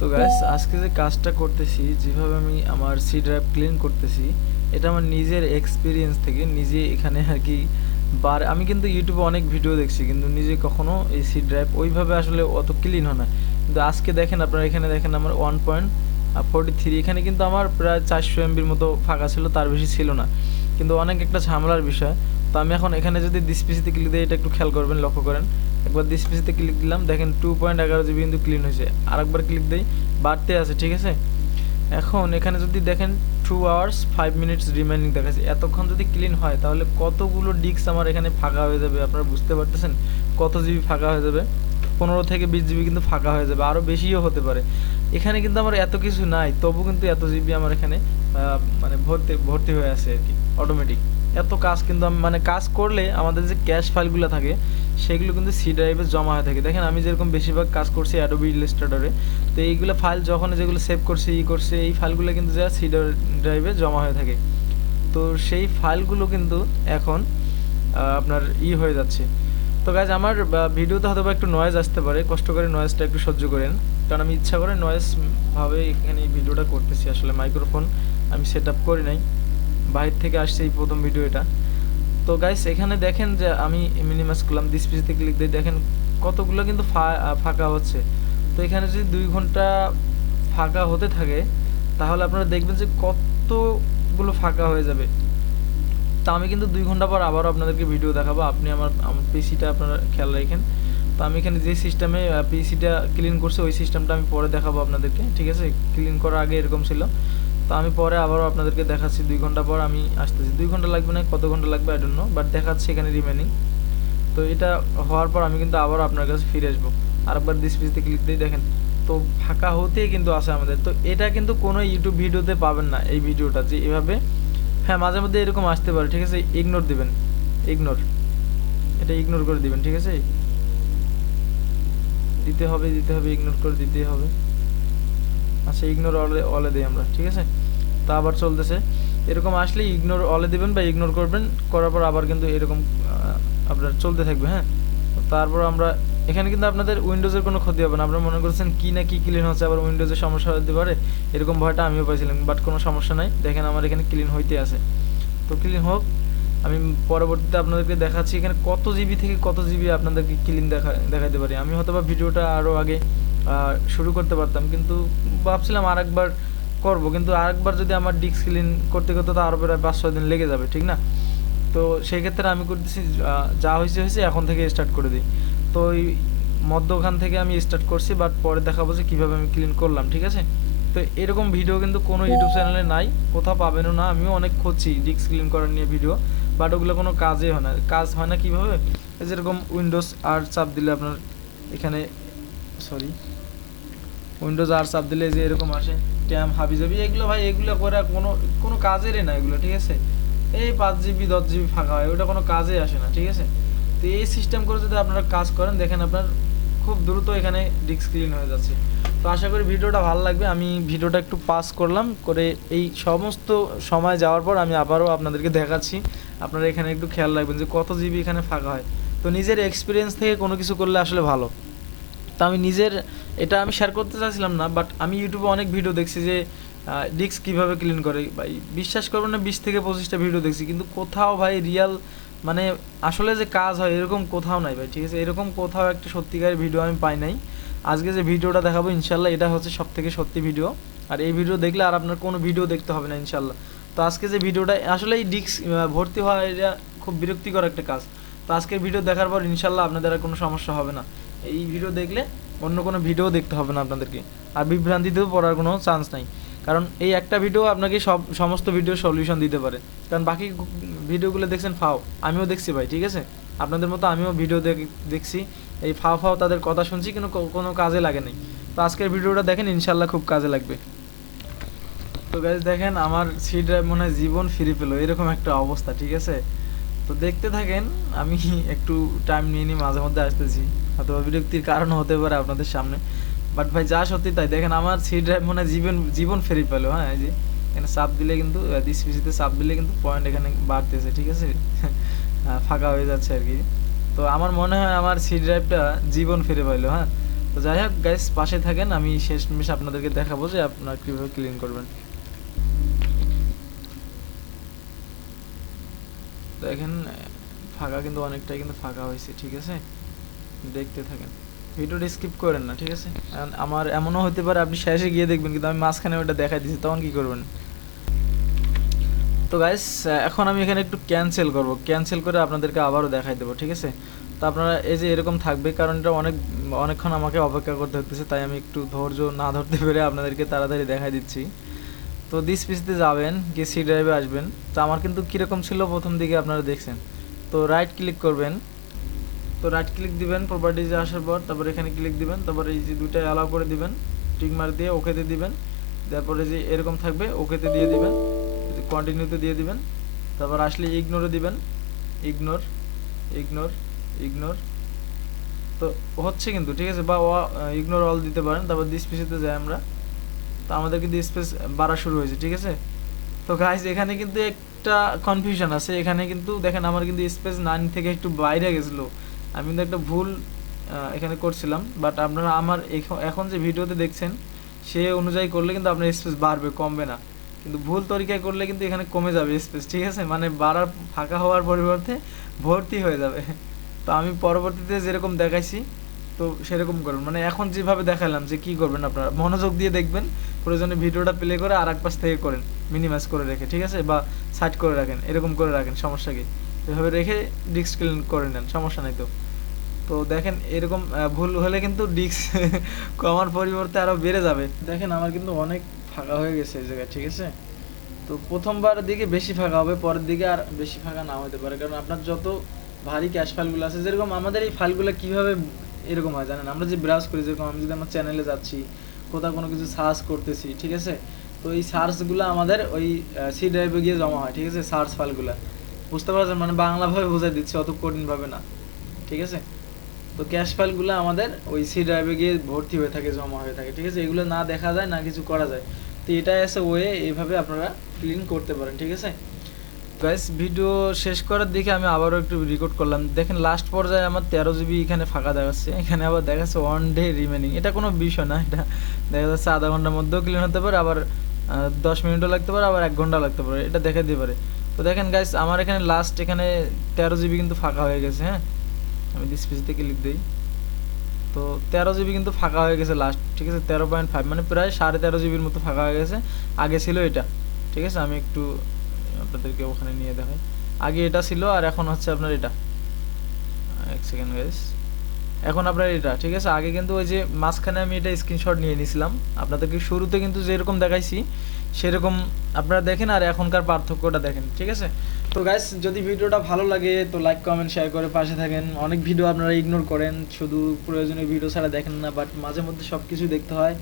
তো গাইস আজকে যে কাজটা করতেছি, যেভাবে আমি আমার সি ড্রাইভ ক্লিন করতেছি, এটা আমার নিজের এক্সপিরিয়েন্স থেকে নিজে এখানে আর কি আমি কিন্তু ইউটিউবে অনেক ভিডিও দেখছি, কিন্তু নিজে কখনো এই সি ড্রাইভ ওইভাবে আসলে অত ক্লিন হয় না। কিন্তু আজকে দেখেন, আপনারা এখানে দেখেন আমার 1.43, এখানে কিন্তু আমার প্রায় 400 MBর মতো ফাঁকা ছিল, তার বেশি ছিল না। কিন্তু অনেক একটা ঝামেলার বিষয়। তো আমি এখন এখানে যদি ডিসপিসিতে ক্লিক দিই, এটা একটু খেয়াল করবেন, লক্ষ্য করেন। একবার ডিসপিসিতে ক্লিক দিলাম, দেখেন 2.11 GB কিন্তু ক্লিন হয়েছে। আরেকবার ক্লিক দিই, বাড়তে আছে, ঠিক আছে। এখন এখানে যদি দেখেন 2 hours 5 minutes রিমেইনিং দেখাচ্ছে। এতক্ষণ যদি ক্লিন হয় তাহলে কতগুলো ডিস্ক আমার এখানে ফাঁকা হয়ে যাবে, আপনারা বুঝতে পারতেছেন কত জিবি ফাঁকা হয়ে যাবে। 15 থেকে 20 GB কিন্তু ফাঁকা হয়ে যাবে, আরও বেশিও হতে পারে। এখানে কিন্তু আমার এত কিছু নাই, তবু কিন্তু এত জিবি আমার এখানে মানে ভর্তি হয়ে আছে আর কি, অটোমেটিক। এত কাজ কিন্তু আমি মানে কাজ করলে আমাদের যে ক্যাশ ফাইলগুলো থাকে সেগুলো কিন্তু সি ড্রাইভে জমা হয়ে থাকে। দেখেন আমি যেরকম বেশিরভাগ কাজ করছি অ্যাডোবি ইলাস্ট্রেটরে, তো এইগুলো ফাইল যখন যেগুলো সেভ করছি করছে, এই ফাইলগুলো কিন্তু যা সি ড্রাইভে জমা হয়ে থাকে। তো সেই ফাইলগুলো কিন্তু এখন আপনার হয়ে যাচ্ছে। তো গাইজ আমার ভিডিওতে হয়তো একটু নয়েজ আসতে পারে, কষ্ট করে নয়েজটা একটু সহ্য করেন, কারণ আমি ইচ্ছা করে নয়েজ ভাবে এখানে এই ভিডিওটা করতেছি। আসলে মাইক্রোফোন আমি সেট আপ করি নাই, বাইরে থেকে আসছে এই প্রথম ভিডিও এটা। তো গাইস এখানে দেখেন যে আমি মিনিমাইজ করলাম, ডিসপ্লেতে ক্লিক দিয়ে দেখেন কতগুলো কিন্তু ফাঁকা হচ্ছে। তো এখানে যদি 2 ঘন্টা ফাঁকা হতে থাকে তাহলে আপনারা দেখবেন যে কতগুলো ফাঁকা হয়ে যাবে। তো আমি কিন্তু 2 ঘন্টা পর আবারও আপনাদেরকে ভিডিও দেখাবো, আপনি আমার পিসিটা আপনারা খেয়াল রাখেন। তো আমি এখানে যে সিস্টেমে পিসিটা ক্লিন করছি ওই সিস্টেমটা আমি পরে দেখাবো আপনাদেরকে, ঠিক আছে। ক্লিন করার আগে এরকম ছিল, তো আমি পরে আবারও আপনাদেরকে দেখাচ্ছি। 2 ঘন্টা পর আমি আসতেছি। 2 ঘন্টা লাগবে না, কত ঘন্টা লাগবে আই ডোন্ট নো, বাট দেখাচ্ছি এখানে রিমেনিং। তো এটা হওয়ার পর আমি কিন্তু আবারও আপনার কাছে ফিরে আসবো। আরেকবার ডিসপ্লেতে ক্লিক দিয়ে দেখেন, তো ফাঁকা হতেই কিন্তু আসে আমাদের। তো এটা কিন্তু কোনো ইউটিউব ভিডিওতে পাবেন না, এই ভিডিওটা যে এভাবে। হ্যাঁ, মাঝে মধ্যে এরকম আসতে পারে, ঠিক আছে। ইগনোর দিবেন, ইগনোর, এটা ইগনোর করে দিবেন, ঠিক আছে। দিতে হবে, ইগনোর করে দিতেই হবে। আচ্ছা, ইগনোর অলে দিই আমরা, ঠিক আছে। তা আবার চলতেছে, এরকম আসলে ইগনোর অলে দিবেন বা ইগনোর করবেন, করার পর আবার কিন্তু এরকম আপনার চলতে থাকবে। হ্যাঁ, তারপর আমরা এখানে কিন্তু আপনাদের উইন্ডোজের কোনো ক্ষতি হবে না। আপনারা মনে করছেন কি না কি ক্লিন হচ্ছে, আবার উইন্ডোজের সমস্যা হতে পারে, এরকম ভয়টা আমিও পাইছিলাম, বাট কোনো সমস্যা নাই। দেখেন আমার এখানে ক্লিন হইতে আছে। তো ক্লিন হোক, আমি পরবর্তীতে আপনাদেরকে দেখাচ্ছি এখানে কত জিবি থেকে কত জিবি আপনাদেরকে ক্লিন দেখাতে পারি। আমি হয়তো বা ভিডিওটা আরও আগে শুরু করতে পারতাম, কিন্তু ভাবছিলাম আরেকবার করব, কিন্তু আরেকবার যদি আমার ডিস্ক ক্লিন করতে করতে তো আরও প্রায় 5-6 দিন লেগে যাবে, ঠিক না। তো সেই ক্ষেত্রে আমি করতেছি যা হয়েছে এখন থেকে স্টার্ট করে দিই। তো ওই মধ্যখান থেকে আমি স্টার্ট করছি, বাট পরে দেখাবো যে কীভাবে আমি ক্লিন করলাম, ঠিক আছে। তো এরকম ভিডিও কিন্তু কোনো ইউটিউব চ্যানেলে নাই, কোথাও পাবেনও না। আমিও অনেক খুঁজছি ডিস্ক ক্লিন করার নিয়ে ভিডিও, বাট ওগুলো কোনো কাজই হয় না। কাজ হয় না কীভাবে, যেরকম উইন্ডোজ আর চাপ দিলে আপনার এখানে, সরি, উইন্ডোজ আর চাপ দিলে যে এরকম আসে ট্যাম হাবিজাবি, এগুলো ভাই এগুলো করে কোনো কাজেরই না এগুলো, ঠিক আছে। এই 5 GB 10 GB ফাঁকা হয়, ওটা কোনো কাজে আসে না, ঠিক আছে। তো এই সিস্টেম করে যদি আপনারা কাজ করেন, দেখেন আপনার খুব দ্রুত এখানে ডিস্ক ক্লিন হয়ে যাচ্ছে। তো আশা করি ভিডিওটা ভালো লাগবে। আমি ভিডিওটা একটু পাস করলাম করে, এই সমস্ত সময় যাওয়ার পর আমি আবারও আপনাদেরকে দেখাচ্ছি। আপনারা এখানে একটু খেয়াল রাখবেন যে কত জিবি এখানে ফাঁকা হয়। তো নিজের এক্সপিরিয়েন্স থেকে কোনো কিছু করলে আসলে ভালো। তো আমি নিজের এটা আমি শেয়ার করতে চাইছিলাম না, বাট আমি ইউটিউবে অনেক ভিডিও দেখছি যে ডিস্ক কীভাবে ক্লিন করে। ভাই বিশ্বাস করবেন না, 20 থেকে 25টা ভিডিও দেখছি, কিন্তু কোথাও ভাই রিয়াল মানে আসলে যে কাজ হয় এরকম কোথাও নাই ভাই, ঠিক আছে। এরকম কোথাও একটা সত্যিকারের ভিডিও আমি পাই নাই। আজকে যে ভিডিওটা দেখাবো ইনশাল্লাহ এটা হচ্ছে সবথেকে সত্যি ভিডিও। আর এই ভিডিও দেখলে আর আপনার কোনো ভিডিও দেখতে হবে না ইনশাল্লাহ। তো আজকে যে ভিডিওটা আসলে এই ডিস্ক ভর্তি হওয়া, এটা খুব বিরক্তিকর একটা কাজ। তো আজকের ভিডিও দেখার পর ইনশাল্লাহ আপনাদের আর কোনো সমস্যা হবে না। এই ভিডিও দেখলে অন্য কোনো ভিডিও দেখতে হবে না আপনাদেরকে, আর বিভ্রান্তিতেও পড়ার কোনো চান্স নাই। কারণ এই একটা ভিডিও আপনাকে সমস্ত ভিডিও সলিউশন দিতে পারে, কারণ বাকি ভিডিওগুলো দেখছেন ফাও, আমিও দেখছি ভাই, ঠিক আছে। আপনাদের মতো আমিও ভিডিও দেখছি, এই ফাও তাদের কথা শুনছি, কিন্তু কোনো কাজে লাগে নাই। তো আজকের ভিডিওটা দেখেন, ইনশাল্লাহ খুব কাজে লাগবে। তো গাইজ দেখেন আমার সি ড্রাইভ মনে হয় জীবন ফিরে পেলো, এরকম একটা অবস্থা, ঠিক আছে। তো দেখতে থাকেন, আমি একটু টাইম নিয়ে নিয়ে মাঝে মধ্যে আসতেছি, হয়তো বিরক্তির কারণ হতে পারে আপনাদের সামনে, বাট ভাই যা সত্যি তাই। দেখেন আমার সি ড্রাইভ মনে হয় জীবন ফেরি পেলো। হ্যাঁ, এই যে এখানে চাপ দিলে কিন্তু ডিসপিসিতে চাপ দিলে কিন্তু পয়েন্ট এখানে বাড়তেছে, ঠিক আছে। ফাঁকা হয়ে যাচ্ছে আর কি। তো আমার মনে হয় আমার সি ড্রাইভটা জীবন ফিরে পাইলো। হ্যাঁ, তো যাই হোক গাইস, পাশে থাকেন, আমি শেষমেশ আপনাদেরকে দেখাবো যে আপনারা কীভাবে ক্লিন করবেন। দেখেন ফাঁকা কিন্তু অনেকটাই কিন্তু ফাঁকা হয়েছে, ঠিক আছে, দেখতে থাকেন, ভিডিওটা স্কিপ করেন না, ঠিক আছে। আমার এমনও হতে পারে আপনি শেষে গিয়ে দেখবেন কিন্তু আমি মাঝখানে ওটা দেখাই দিচ্ছি, তখন কি করবেন? তো গাইস এখন আমি এখানে একটু ক্যান্সেল করব, ক্যান্সেল করে আপনাদেরকে আবারও দেখাই দেবো, ঠিক আছে। তো আপনারা এই যে এরকম থাকবে, কারণ এটা অনেকক্ষণ আমাকে অপেক্ষা করতে হতেছে, তাই আমি একটু ধৈর্য না ধরতে পেরে আপনাদেরকে তাড়াতাড়ি দেখাই দিচ্ছি। তো দিস পিসিতে যাবেন, গিয়ে সি ড্রাইভে আসবেন। তো আমার কিন্তু কীরকম ছিল প্রথম দিকে আপনারা দেখছেন। তো রাইট ক্লিক করবেন, তো রাইট ক্লিক দিবেন প্রপার্টিজে আসার পর, তারপর এখানে ক্লিক দিবেন, তারপর এই যে দুইটা অ্যালাউ করে দিবেন, টিক মার্ক দিয়ে ওকেতে দিবেন, তারপরে যে এরকম থাকবে ওকেতে দিয়ে দিবেন, কন্টিনিউতে দিয়ে দিবেন, তারপর আসলে ইগনোরে দিবেন, ইগনোর ইগনোর ইগনোর। তো হচ্ছে কিন্তু, ঠিক আছে, বা ইগনোর অল দিতে পারেন। তারপর দিস পিসিতে যাই আমরা, তো আমাদের কিন্তু স্পেস বাড়া শুরু হয়েছে, ঠিক আছে। তো গাইজ এখানে কিন্তু একটা কনফিউশন আছে, এখানে কিন্তু দেখেন আমার কিন্তু স্পেস 9 থেকে একটু বাইরে গেছিলো, আমি কিন্তু একটা ভুল এখানে করছিলাম। বাট আপনারা আমার এখন যে ভিডিওতে দেখছেন সে অনুযায়ী করলে কিন্তু আপনার স্পেস বাড়বে, কমবে না। কিন্তু ভুল তরিকায় করলে কিন্তু এখানে কমে যাবে স্পেস, ঠিক আছে, মানে বাড়ার ফাঁকা হওয়ার পরিবর্তে ভর্তি হয়ে যাবে। তো আমি পরবর্তীতে যেরকম দেখাইছি তো সেরকম করবেন, মানে এখন যেভাবে দেখালাম যে কি করবেন আপনারা মনোযোগ দিয়ে দেখবেন, প্রয়োজনে ভিডিওটা প্লে করে আর এক পাশ থেকে করেন, মিনিমাইজ করে রেখে, ঠিক আছে, বা সাইড করে রাখেন, এরকম করে রাখেন, সমস্যা কি, এভাবে রেখে ডিস্ক ক্লিন করে নেন, সমস্যা নাই। তো তো দেখেন এরকম ভুল হলে কিন্তু ডিস্ক কমার পরিবর্তে আরও বেড়ে যাবে। দেখেন আমার কিন্তু অনেক ফাঁকা হয়ে গেছে এই জায়গায়, ঠিক আছে। তো প্রথমবার দিকে বেশি ফাঁকা হবে, পরের দিকে আর বেশি ফাঁকা না হতে পারে, কারণ আপনার যত ভারী ক্যাশ ফাইলগুলো আছে, যেরকম আমাদের এই ফাইলগুলো কীভাবে এরকম হয় জানেন, আমরা যে ব্রাউজ করি, যেরকম আমি যদি আমার চ্যানেলে যাচ্ছি, কোথাও কোনো কিছু সার্চ করতেছি, ঠিক আছে, তো এই সার্চগুলো আমাদের ওই সি ড্রাইভে গিয়ে জমা হয়, ঠিক আছে, সার্চ ফাইলগুলো, বুঝতে পারছেন, মানে বাংলাভাবে বোঝাই দিচ্ছি, অত কঠিনভাবে না, ঠিক আছে। তো ক্যাশ ফাইলগুলো আমাদের ওই সি ড্রাইভে গিয়ে ভর্তি হয়ে থাকে, জমা হয়ে থাকে, ঠিক আছে, এগুলো না দেখা যায় না কিছু করা যায়। তো এটাই আছে ওয়ে, এইভাবে আপনারা ক্লিন করতে পারেন, ঠিক আছে। গাইস ভিডিও শেষ করার দিকে আমি আবারও একটু রেকর্ড করলাম, দেখেন লাস্ট পর্যায়ে আমার 13 জিবি এখানে ফাঁকা দেখাচ্ছে, এখানে আবার দেখাচ্ছে 1 ডে রিমেনিং। এটা কোনো বিষয় না, এটা দেখা যাচ্ছে আধা ঘন্টার মধ্যেও ক্লিন হতে পারে, আবার 10 মিনিটও লাগতে পারে, আবার 1 ঘন্টা লাগতে পারে, এটা দেখা দিতে পারে। তো দেখেন গাইস আমার এখানে লাস্ট এখানে 13 জিবি কিন্তু ফাঁকা হয়ে গেছে, হ্যাঁ, আমি দিস পিসিতে ক্লিক দিই, তো 13 জিবি কিন্তু ফাঁকা হয়ে গেছে লাস্ট, ঠিক আছে, 13.5 মানে প্রায় 13.5 জিবির মতো ফাঁকা হয়ে গেছে। আগে ছিল এটা, ঠিক আছে, আমি একটু আপনাদেরকে ওখানে নিয়ে দেখাই, আগে এটা ছিল আর এখন হচ্ছে আপনার এটা, এক সেকেন্ড গাইস, এখন আপনার এটা, ঠিক আছে। আগে কিন্তু ওই যে মাঝখানে আমি এটা স্ক্রিনশট নিয়ে নিয়েছিলাম, আপনাদেরকে শুরুতে কিন্তু যেরকম দেখাইছি সেরকম আপনারা দেখেন, আর এখনকার পার্থক্যটা দেখেন, ঠিক আছে। তো গাইস যদি ভিডিওটা ভালো লাগে তো লাইক কমেন্ট শেয়ার করে পাশে থাকেন। অনেক ভিডিও আপনারা ইগনোর করেন, শুধু প্রয়োজনীয় ভিডিও ছাড়া দেখেন না, বাট মাঝে মধ্যে সব কিছু দেখতে হয়।